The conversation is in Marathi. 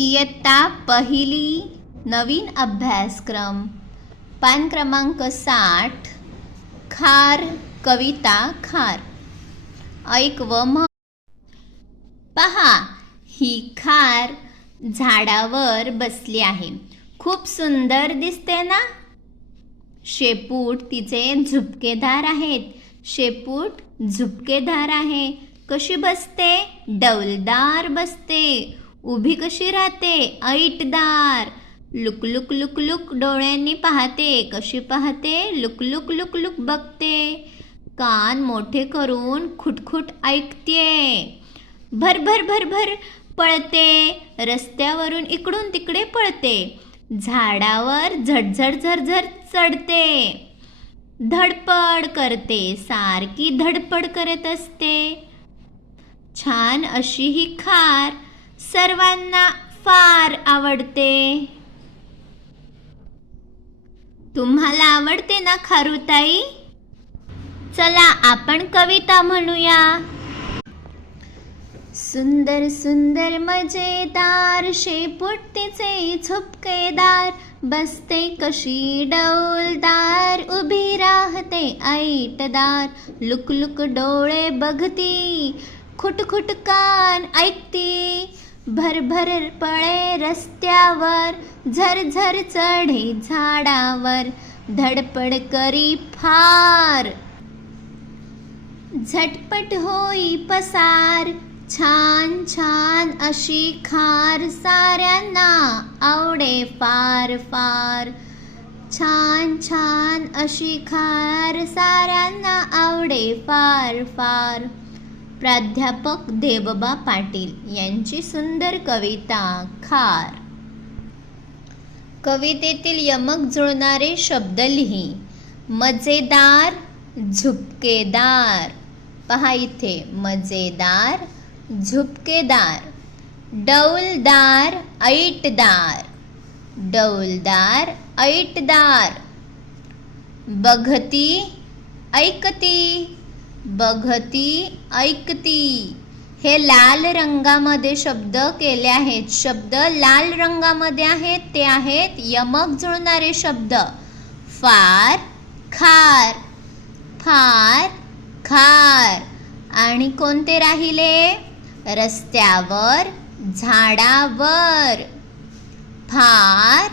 इयत्ता पहिली नवीन अभ्यासक्रम पान क्रमांक 60 खार कविता खार ऐक व म्हण. पहा, ही खार झाडावर बसली आहे. खूप सुंदर दिसते ना. शेपूट तिचे झुपकेदार आहेत. शेपूट झुपकेदार आहे. कशी बसते? डौलदार बसते. उभी कशी राहते? ऐटदार. लुक लुक लुक लुक डोळ्यांनी पाहते. कशी पाहते? लुक लुक लुक लुक बघते. कान मोठे करून खुटखुट ऐकते. भर भर भर भर पळते. रस्त्यावरून इकडून तिकडे पळते. झाडावर झडझड झरझर चढते. धडपड करते. सारखी धडपड करत असते. छान अशी ही खार सर्वांना फार आवडते. तुम्हाला आवडते ना खारुताई? चला आपण कविता म्हणूया. सुंदर सुंदर मजेदार शेपूट तिचे झुपकेदार. बसते कशी डौलदार. उभी राहते ऐटदार. लुक लुक डोळे बघती. खुटखुट कान ऐकती. भरभर पळे रस्त्यावर. झरझर चढे झाडावर. धडपड करी फार. झटपट होई पसार. छान छान अशी खार साऱ्यांना आवडे फार फार. छान छान अशी खार साऱ्यांना आवडे फार फार. प्राध्यापक देवबा पाटील यांची सुंदर कविता खार. कवितेतील यमक जुळणारे शब्द लिही. मजेदार, झुपकेदार. पहा इथे मजेदार, झुपकेदार. डौलदार, ऐटदार. डौलदार, ऐटदार. बघती, ऐकती. बघती, ऐकती. हे लाल रंगामध्ये शब्द केले आहेत. शब्द लाल रंगामध्ये आहेत ते आहेत यमक जुळणारे शब्द. फार, खार. फार, खार. आणि कोणते राहिले? रस्त्यावर, झाडावर. फार,